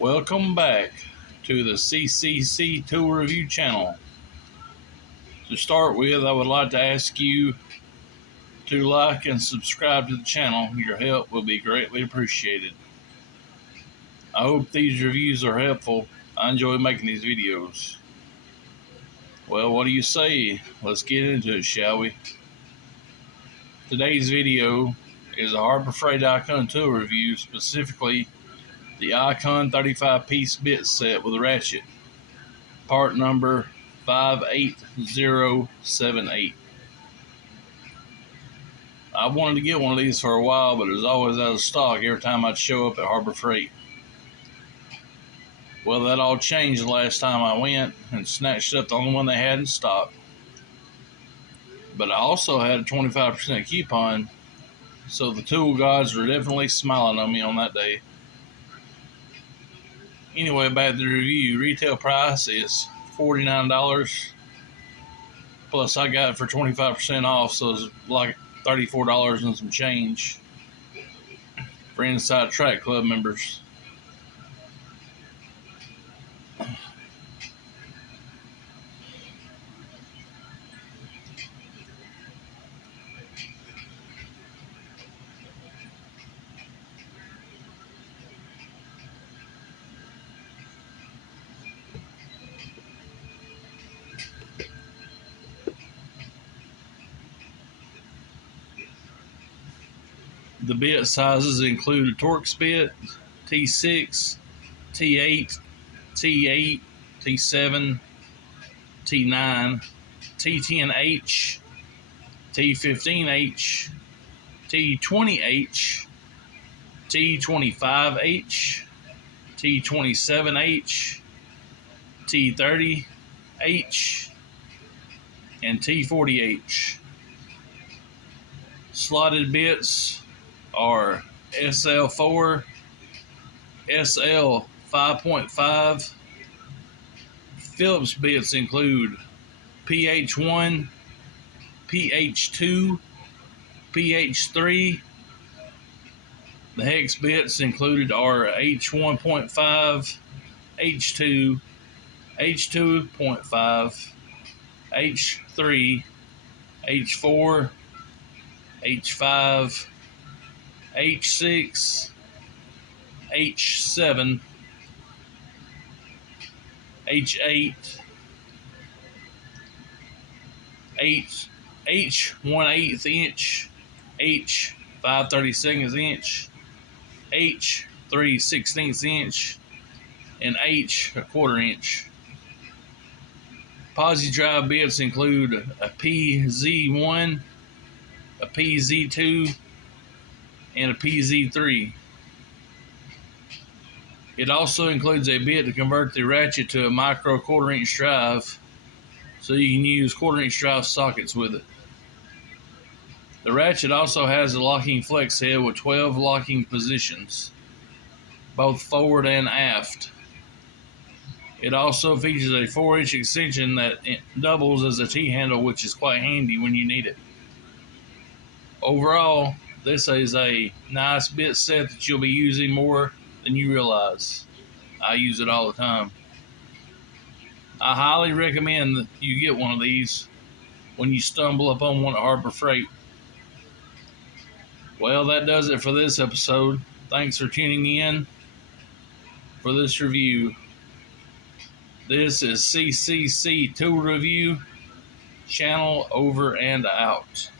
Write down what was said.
Welcome back to the CCC Tool Review channel. To start with, I would like to ask you to like and subscribe to the channel. Your help will be greatly appreciated. I hope these reviews are helpful. I enjoy making these videos. Well, what do you say? Let's get into it, shall we? Today's video is a Harbor Freight Icon tool review, specifically the Icon 35-piece bit set with a ratchet, part number 58078. I wanted to get one of these for a while, but it was always out of stock every time I'd show up at Harbor Freight. Well, that all changed the last time I went and snatched up the only one they had in stock. But I also had a 25% coupon, so the tool gods were definitely smiling on me on that day. Anyway, back to the review. Retail price is $49, plus I got it for 25% off, so it's like $34 and some change for Inside Track Club members. The bit sizes include a Torx bit, T6, T8, T8, T7, T9, T10H, T15H, T20H, T25H, T27H, T30H, and T40H. Slotted bits are SL4, SL 5.5. Phillips bits include PH1, PH2, PH3. The hex bits included are H1.5, H2, H2.5, H3, H4, H5, H6, H7, H8, H1/8 inch, H 5/32 inch, H 3/16 inch, and H 1/4 inch. Posi drive bits include a PZ1, a PZ2, and a PZ3. It also includes a bit to convert the ratchet to a micro 1/4 inch drive, so you can use 1/4 inch drive sockets with it. The ratchet also has a locking flex head with 12 locking positions, both forward and aft. It also features a 4-inch extension that doubles as a T-handle, which is quite handy when you need it. Overall, this is a nice bit set that you'll be using more than you realize. I use it all the time. I highly recommend that you get one of these when you stumble upon one at Harbor Freight. Well, that does it for this episode. Thanks for tuning in for this review. This is CCC Tool Review channel over and out.